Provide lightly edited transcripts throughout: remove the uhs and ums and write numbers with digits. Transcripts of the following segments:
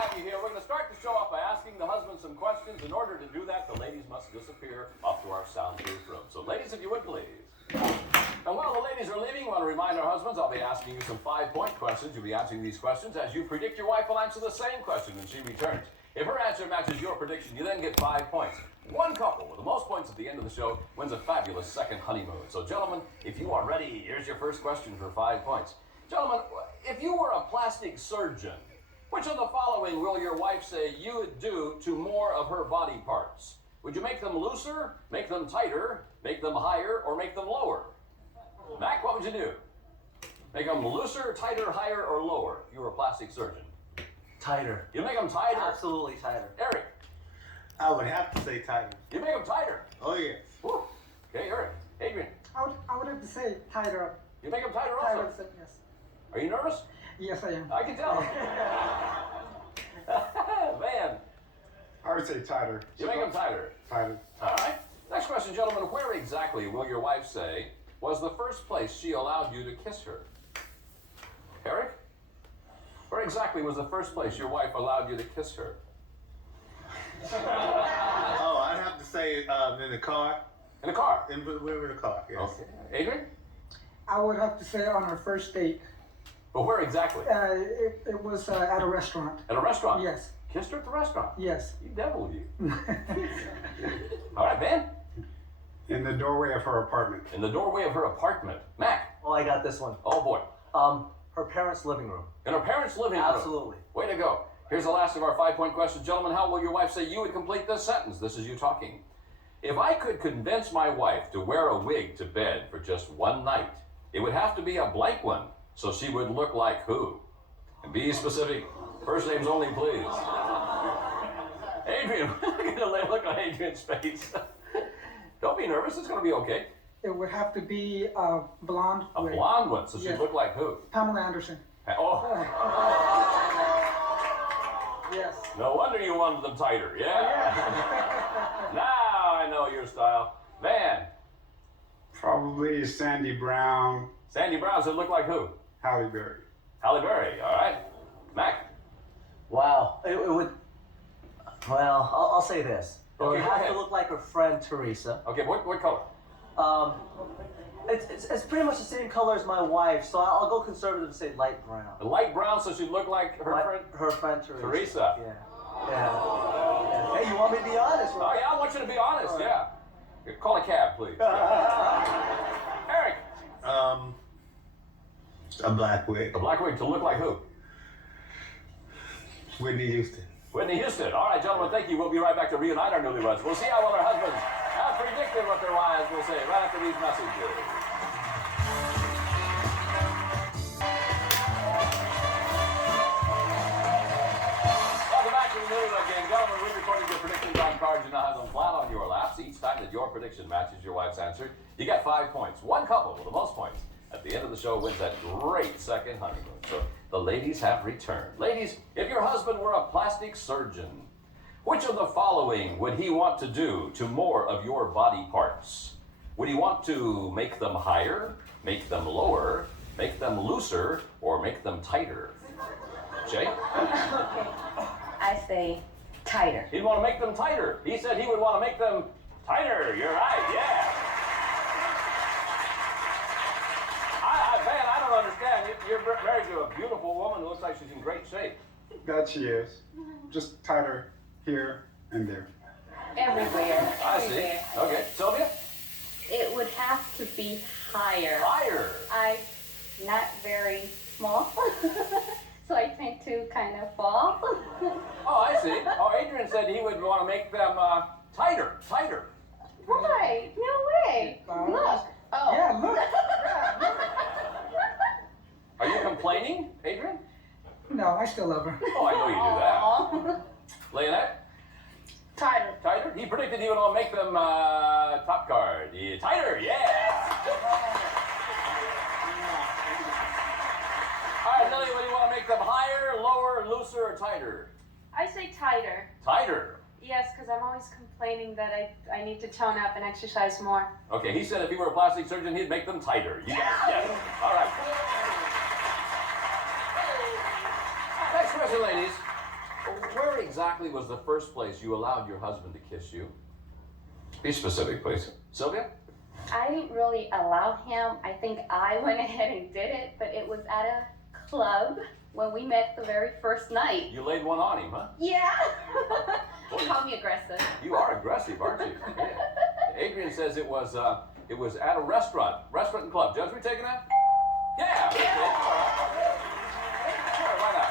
have you here. We're going to start the show off by asking the husband some questions. In order to do that, the ladies must disappear off to our soundproof room. So, ladies, if you would, please. And while the ladies are leaving, I want to remind our husbands I'll be asking you some 5-point questions. You'll be answering these questions as you predict your wife will answer the same question when she returns. If her answer matches your prediction, you then get 5 points. One couple with the most points at the end of the show wins a fabulous second honeymoon. So, gentlemen, if you are ready, here's your first question for 5 points. Gentlemen, if you were a plastic surgeon, which of the following will your wife say you would do to more of her body parts? Would you make them looser, make them tighter, make them higher, or make them lower? Mac, what would you do? Make them looser, tighter, higher, or lower if you were a plastic surgeon? Tighter. You make them tighter? Absolutely tighter. Eric? I would have to say tighter. You make them tighter? Oh, yes. Woo. Okay, Eric. Adrian? I would have to say tighter. You make them tighter I also? would say yes. Are you nervous? Yes, I am. I can tell. Man. I would say tighter. You make them tighter? Tighter. All right. Next question, gentlemen. Where exactly will your wife say was the first place she allowed you to kiss her? Eric? Where exactly was the first place your wife allowed you to kiss her? Oh, I'd have to say in the car. In the car? We were in the car, yes. Okay. Adrian? I would have to say on our first date. But where exactly? It was at a restaurant. At a restaurant? Yes. Kissed her at the restaurant? Yes. You devil, you. All right, Ben? In the doorway of her apartment. In the doorway of her apartment. Mac? Oh, I got this one. Oh, boy. Her parents' living room. In her parents' living room? Absolutely. Way to go. Here's the last of our 5-point questions. Gentlemen, how will your wife say you would complete this sentence? This is you talking. If I could convince my wife to wear a wig to bed for just one night, it would have to be a blank one, so she would look like who? And be specific. First names only, please. Adrian, look on Adrian's face. Don't be nervous. It's going to be okay. It would have to be a blonde. A wig. blonde one, so she'd Yes. look like who? Pamela Anderson. Oh, Yes. no wonder you wanted them tighter. Yeah. Now I know your style. Van. Probably Sandy Brown, Sandy Brown should look like who? Halle Berry. Halle Berry. All right. Mac. Wow. It would. Well, I'll say this. It Okay, would go have ahead. to look like her friend Teresa. Okay, what color? It's pretty much the same color as my wife, so I'll go conservative and say light brown. A light brown, so she'd look like her friend? Her friend Teresa. Teresa. Yeah. Hey, you want me to be honest, Oh, right? yeah, I want you to be honest, yeah. Call a cab, please. Eric. A black wig. A black wig to look like who? Whitney Houston. Whitney Houston. All right, gentlemen, thank you. We'll be right back to reunite our newlyweds. We'll see how well our husbands have predicted what their wives will say right after these messages. Welcome back to the Newlywed Game. Gentlemen, we recorded your predictions on cards. You now have them flat on your laps. Each time that your prediction matches your wife's answer, you get 5 points. One couple with the most points at the end of the show wins that great second honeymoon. So the ladies have returned. Ladies, if your husband were a plastic surgeon, which of the following would he want to do to more of your body parts? Would he want to make them higher, make them lower, make them looser, or make them tighter? Jay? I say tighter. He'd want to make them tighter. He said he would want to make them tighter. You're right, yeah. Man, I don't understand. You're married to a beautiful woman who looks like she's in great shape. That she is. Just tighter here and there. Everywhere. I see. Everywhere. Okay. Sylvia? It would have to be higher. Higher. I'm not very small, so I tend to kind of fall. Oh, I see. Oh, Adrian said he would want to make them tighter. Tighter. Why? No way. Look. Oh. Yeah, look. Are you complaining, Adrian? No, I still love her. Oh, I know you do that. Leonette? Tighter. Tighter? He predicted he would want to make them top card. Yeah, tighter, yeah. All right, Lily, what do you want to make them higher, lower, looser, or tighter? I say tighter. Tighter. Yes, because I'm always complaining that I need to tone up and exercise more. Okay, he said if he were a plastic surgeon, he'd make them tighter. You got it. Yes. All right. Next question, ladies. exactly was the first place you allowed your husband to kiss you? Be specific, please. Sylvia? I didn't really allow him. I think I went ahead and did it, but it was at a club when we met the very first night. You laid one on him, huh? Yeah. Boy, Call me aggressive. You are aggressive, aren't you? Yeah. Adrian says it was at a restaurant and club. Judge, we taking that? Yeah. Okay. All right. Sure, why not?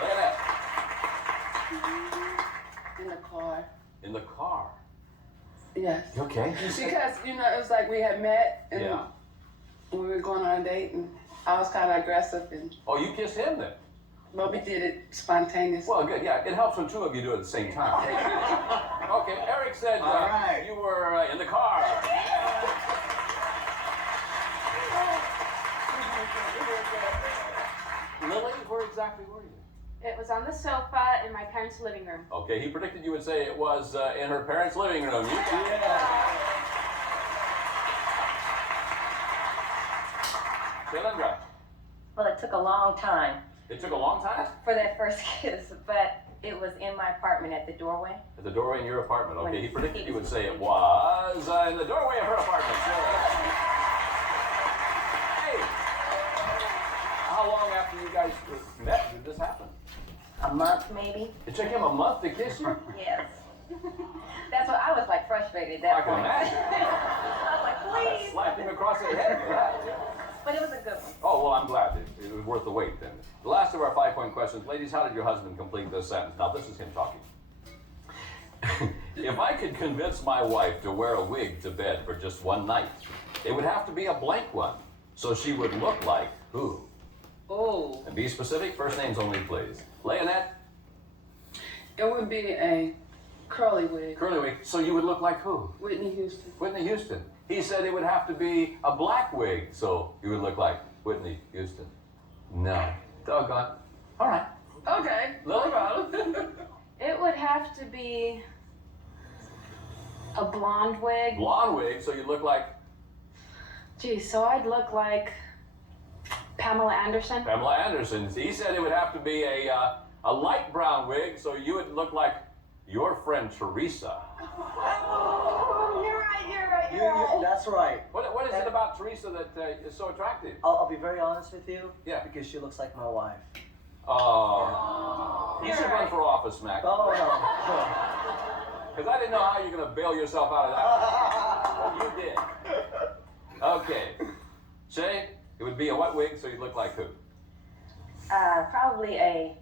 Look at that. In the car. In the car. Yes. Okay. Because, you know, it was like we had met and Yeah. we were going on a date and I was kind of aggressive and, Oh, you kissed him then? but we did it spontaneously. Well, good. Yeah, it helps when two of you do it at the same time. Okay. Eric said All right. you were in the car. Lily, where exactly were you? It was on the sofa in my parents' living room. Okay, he predicted you would say it was in her parents' living room. You Shalendra, Well, it took a long time it took a long time? for that first kiss, but it was in my apartment at the doorway. At the doorway in your apartment. Okay, When he predicted he you would was- say it was in the doorway of her apartment. Hey! How long after you guys met did this happen? A month, maybe? It took him a month to kiss you? Yes. That's what I was like frustrated at I that can point. imagine. I was like, I please. slapped him across the head for that. But it was a good one. Oh, well, I'm glad. It was worth the wait then. The last of our 5-point questions. Ladies, how did your husband complete this sentence? Now, this is him talking. If I could convince my wife to wear a wig to bed for just one night, it would have to be a blank one. So she would look like who? Oh, And be specific. First names only, please. Leonette, it would be a curly wig. curly wig. So you would look like who? Whitney Houston. Whitney Houston. He said it would have to be a black wig, so you would look like Whitney Houston. No. Doggone. All right. Okay. Lily? It would have to be a blonde wig. Blonde wig, so you look like Geez, so I'd look like Pamela Anderson. Pamela Anderson. He said it would have to be a light brown wig, so you would look like your friend Teresa. You're right. That's right. What is it about Teresa that is so attractive? I'll be very honest with you. Yeah. Because she looks like my wife. Oh. You should run for office, Mac. Oh, Because I didn't know how you're going to bail yourself out of that. Well, you did. Okay. Shay, it would be a what wig, so you look like who? Probably a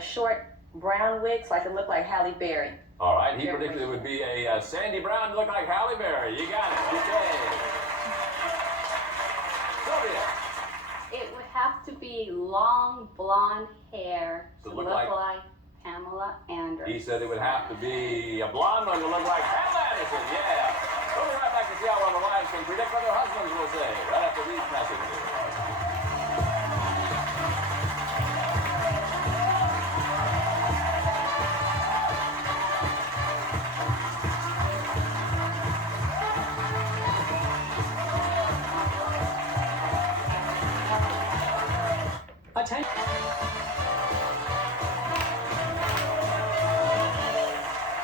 short brown wig, so I could look like Halle Berry. All right, he predicted it would be a Sandy Brown to look like Halle Berry. You got it. Okay. Sylvia. It would have to be long blonde hair To to look look like- like Pamela Anderson. He said it would have to be a blonde one to look like Pamela Anderson. Yeah. We'll be right back to see how well the wives can predict what their husbands will say right after these messages. Attention.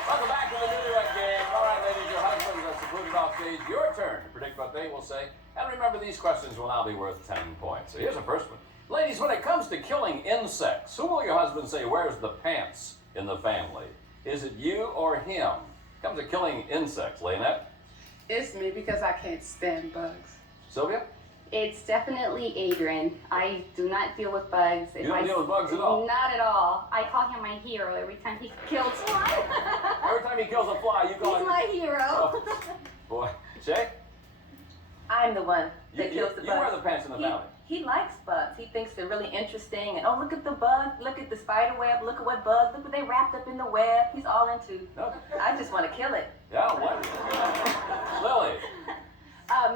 Welcome back to the Newlywed Game. All right, ladies, your husbands are secluded off stage. Your turn to predict what they will say. And remember, these questions will now be worth 10 points. So here's the first one. Ladies, when it comes to killing insects, who will your husband say wears the pants in the family? Is it you or him? Comes to killing insects, Leonette. It's me because I can't stand bugs. Sylvia? It's definitely Adrian. I do not deal with bugs. You don't deal with bugs at all? Not at all. I call him my hero every time he kills one. Every time he kills a fly, you call He's him. my hero. Oh, boy. Shay? I'm the one that kills the You wear bugs. the pants in the family. He likes bugs. He thinks they're really interesting. And oh, look at the bug. Look at the spider web. Look at what bugs. Look what they wrapped up in the web. He's all into. No? I just want to kill it. Yeah, what? Lily?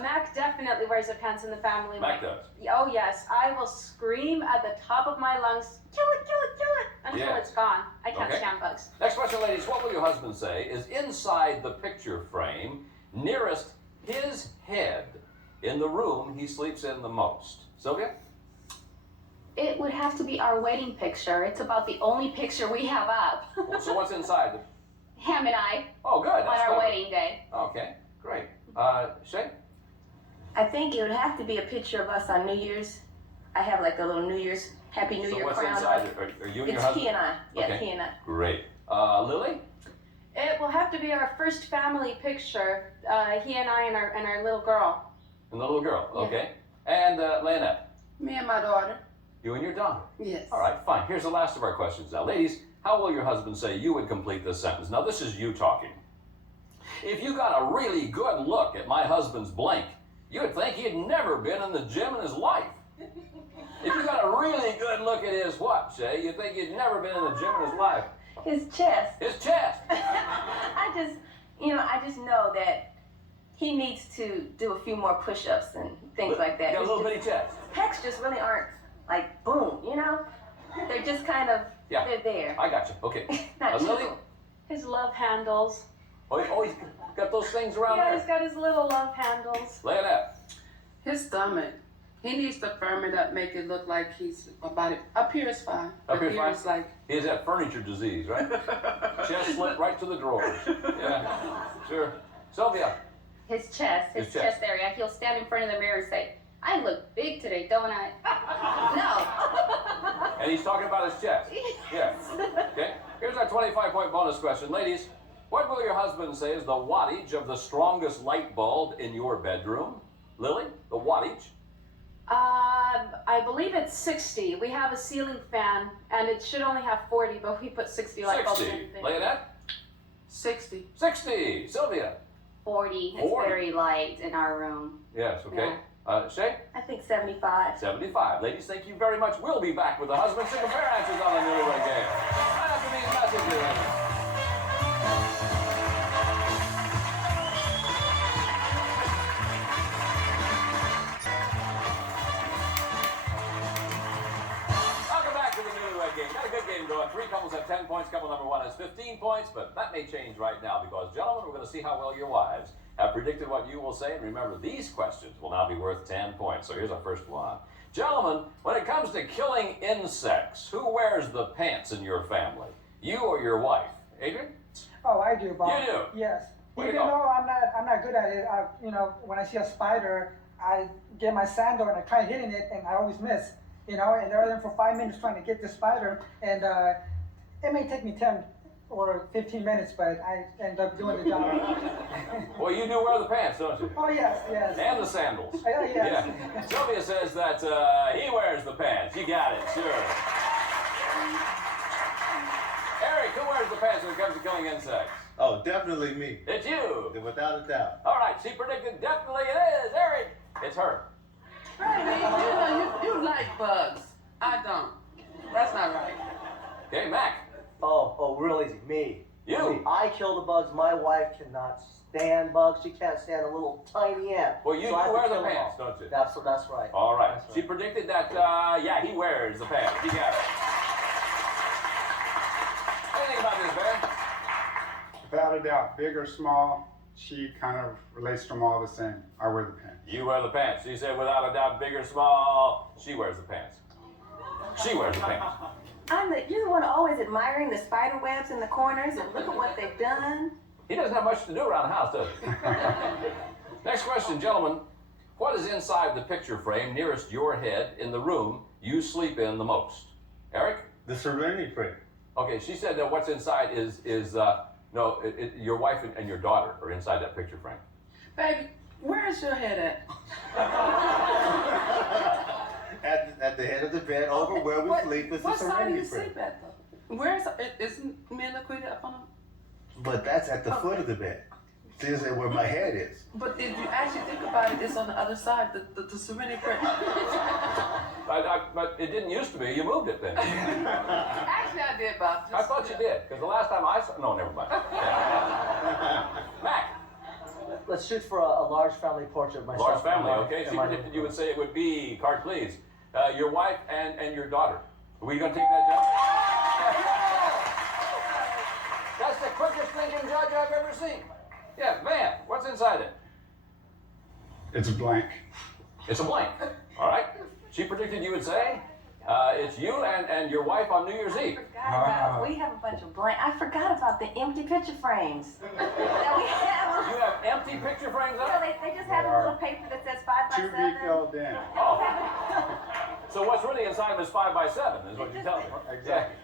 Mac definitely wears the pants in the family. Mac does. Oh yes, I will scream at the top of my lungs, kill it, kill it, kill it, until Yeah. it's gone. I can't Okay. stand bugs. Next question, ladies. What will your husband say is inside the picture frame nearest his head in the room he sleeps in the most? Sylvia? It would have to be our wedding picture. It's about the only picture we have up. So what's inside? Him and I Oh, good. on That's our clever. wedding day. Okay, great. Shay? I think it would have to be a picture of us on New Year's. I have like a little New Year's, Happy New So Year what's crown. inside? Are you and your It's husband? he and I. Yes, Okay. he and I. Great. Lily? It will have to be our first family picture. He and I and our little girl. And the little girl. Yeah. Okay. And Leonette? Me and my daughter. You and your daughter. Yes. All right, fine. Here's the last of our questions now. Ladies, how will your husband say you would complete this sentence? Now, this is you talking. If you got a really good look at my husband's blank, you would think he'd never been in the gym in his life. If you got a really good look at his what, Shay, you'd think he'd never been in the gym in his life. His chest. His chest. I just know that he needs to do a few more push-ups and things like that. Got a It's little just- bitty chest. Pecs just really aren't like boom, you know? They're just kind of, Yeah. they're there. I got you. Okay. Not Lily? chiseled. His love handles. Oh, he's got those things around Yeah, he's there. got his little love handles. Leonette. His stomach. He needs to firm it up, make it look like he's about it. Up here is fine. Up But here's fine? is like. He has that furniture disease, right? Chest slipped right to the drawers. Yeah, sure. Sylvia. His chest, His his chest. chest area. He'll stand in front of the mirror and say, I look big today, don't I? No. And he's talking about his chest. Yeah. Okay. Here's our 25-point bonus question. Ladies, what will your husband say is the wattage of the strongest light bulb in your bedroom? Lily, the wattage? I believe it's 60. We have a ceiling fan, and it should only have 40, but we put 60 light bulbs 60. in. Leonette? 60. 60. Sylvia? 40. It's 40. very light in our room. Yes, okay. Shay? I think 75. 75. Ladies, thank you very much. We'll be back with the husband to compare answers on the Newlywed Game. Right after these messages. Welcome back to the Newlywed Game. Got a good game going. 3 couples have 10 points. Couple number 1 has 15 points, but that may change right now because, gentlemen, we're going to see how well your wives have predicted what you will say. And remember, these questions will now be worth 10 points. So here's our first one. Gentlemen, when it comes to killing insects, who wears the pants in your family? You or your wife? Adrian? Oh, I do, Bob. You do? Yes. Way to Even go. though I'm not good at it, when I see a spider, I get my sandal and I try hitting it, and I always miss. And they're there for 5 minutes trying to get the spider, and it may take me 10 or 15 minutes, but I end up doing the job. Well, you do wear the pants, don't you? Oh yes, yes. And the sandals. Yes. Yeah. Sylvia says that he wears the pants. You got it, sure. Eric, who wears the pants when it comes to killing insects? Oh, definitely me. It's you. Without a doubt. All right, she predicted definitely it is. Eric, it's her. Baby, you like bugs. I don't. That's not right. Okay, Mac. Oh, real easy. Me. You. Me. I kill the bugs. My wife cannot stand bugs. She can't stand a little tiny ant. Well, you So I do have to wear the kill them pants, all. don't you? That's right. All right. That's She predicted that, yeah, he wears the pants. You got it. What do you think about this, Ben? Without a doubt, big or small, she kind of relates to them all the same. I wear the pants. You wear the pants. She said, without a doubt, big or small, she wears the pants. She wears the pants. You're the one always admiring the spider webs in the corners and look at what they've done. He doesn't have much to do around the house, does he? Next question, gentlemen. What is inside the picture frame nearest your head in the room you sleep in the most? Eric? The Serenity Prayer. Okay, she said that what's inside is your wife and your daughter are inside that picture frame. Baby, where's your head at? At the head of the bed, over where we sleep, is the What side do you Serenity Prayer. sleep at, though? Where's isn't me liquid up on them? But that's at the foot of the bed. See, is where my head is. But if you actually think about it, it's on the other side, the Serenity Prayer. But it didn't used to be. You moved it then. Actually, I did, Bob. I thought you did, because the last time I saw... No, never mind. Mac, Let's shoot for a large family portrait of myself. large family, and my- okay? and She my predicted little you would say it would be, card please, your wife and your daughter. Were you going to take that job? That's the quickest thinking judge I've ever seen. Yeah, man, what's inside it? It's blank. It's a blank. All right. She predicted you would say It's you and your wife on New Year's Eve. We have a bunch of blank. I forgot about the empty picture frames that we have. You have empty picture frames You know, up? they just have a little paper that says 5 by To 7. be filled in. Oh. So what's really inside them is 5 by 7, is what you're telling me. Exactly.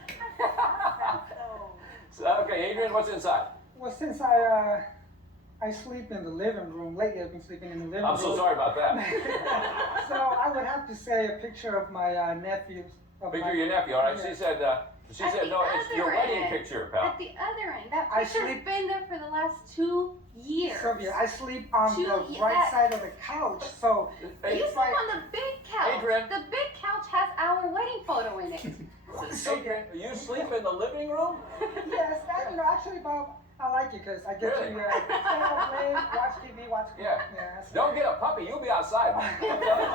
So, okay, Adrian, what's inside? Well, since I sleep in the living room, lately I've been sleeping in the living room. I'm so sorry about that. So I would have to say a picture of my nephews. Picture of your nephew, all right? Yeah. She said no, it's your wedding picture, pal. At the other end, that I picture's sleep- been there for the last 2 years. Sylvia, I sleep on the Juliet. right side of the couch, so You Hey, sleep on the big couch. Adrian. The big couch has our wedding photo in it. Adrian, you sleep in the living room? yes, that, actually, Bob, I like it because I get Really? to stay up late, watch TV, watch. Yeah. Yes. Don't get a puppy, you'll be outside. I'm telling you.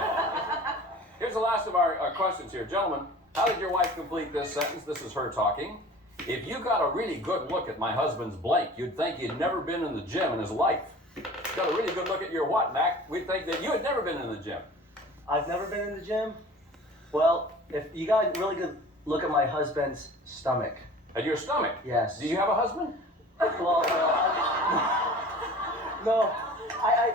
Here's the last of our questions here. Gentlemen, how did your wife complete this sentence? This is her talking. If you got a really good look at my husband's blank, you'd think he'd never been in the gym in his life. Got a really good look at your what, Mac? We'd think that you had never been in the gym. I've never been in the gym. Well, if you got a really good look at my husband's stomach. At your stomach? Yes. Do you have a husband? Well, no.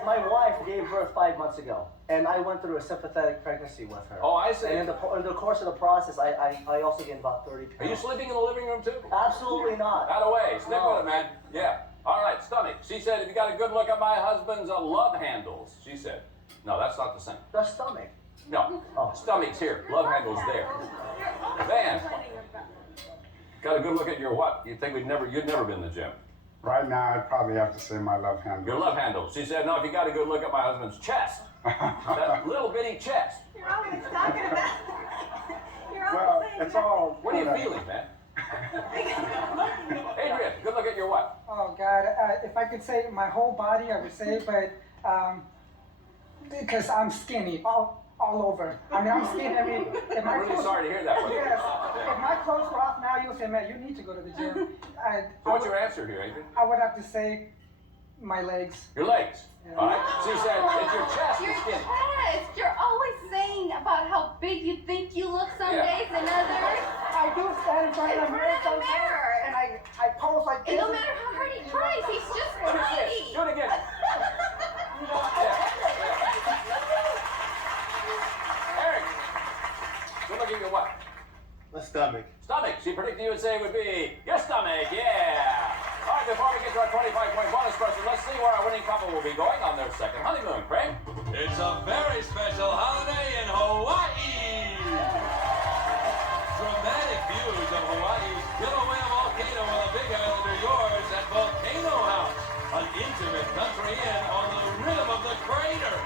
My wife gave birth 5 months ago, and I went through a sympathetic pregnancy with her. Oh, I see. And in the course of the process, I also gained about 30 pounds. Are you sleeping in the living room too? Absolutely not. Out of way. Stick No. with it, man. Yeah. All right, stomach. She said, if you got a good look at my husband's love handles, she said. No, that's not the same. The stomach. No. Oh. Stomach's here. Love handles there. Van. Got a good look at your what? You'd think you'd never been in the gym. Right now, I'd probably have to say my love handle. Your love handle. She said, no, if you got a good look at my husband's chest. That little bitty chest. You're always talking about. You're always Well, saying it's that. all. What are you feeling, man? Adrian, good look at your what? Oh God, if I could say my whole body, I would say, but because I'm skinny all over. I mean, I'm skinny. I mean, if my I'm really clothes, sorry to hear that. But yes, if my clothes were off now, you'll say, man, you need to go to the gym. So what's your answer here, Adrian? I would have to say my legs. Your legs. Yeah. All right. She said, it's your chest Your is skinny. chest. You're always saying about how big you think you look some Yeah. days and others. I do stand in front of the mirror In front of the sometimes, mirror. and I pose like this. And no matter how hard he tries, he's just Do it again. tiny. Do it again. Eric, good look at your what? My stomach. Stomach. She predicted you would say it would be your stomach. Yeah. All right, before we get to our 25-point bonus question, let's see where our winning couple will be going on their second honeymoon. Craig? It's a very special holiday in Hawaii. Dramatic views of Hawaii's Kilauea volcano on the Big Island are yours at Volcano House, an intimate country inn on the rim of the crater.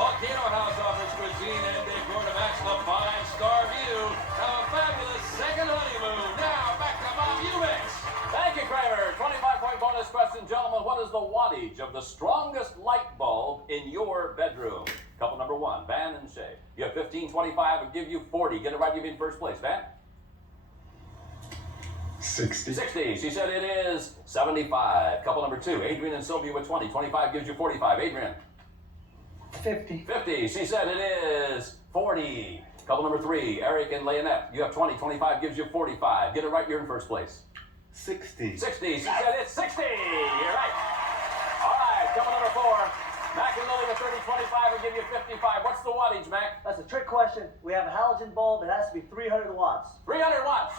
Volcano House offers cuisine and decor to match the 5-star view. Have a fabulous second honeymoon. Now back to Bob Eubanks. Thank you, Kramer. 25-point bonus question, gentlemen. What is the wattage of the strongest light bulb in your bedroom? Couple number one, Van and Shay. You have 15, 25, and give you 40. Get it right, you'll be in first place. Van? 60. 60. She said it is 75. Couple number two, Adrian and Sylvia with 20. 25 gives you 45. Adrian? 50. 50. She said it is 40. Couple number three, Eric and Leonette. You have 20. 25 gives you 45. Get it right, you're in first place. 60. 60. She said it's 60. You're right. All right. Couple number four, Mac and Lily with 30. 25 will give you 55. What's the wattage, Mac? That's a trick question. We have a halogen bulb. It has to be 300 watts. 300 watts.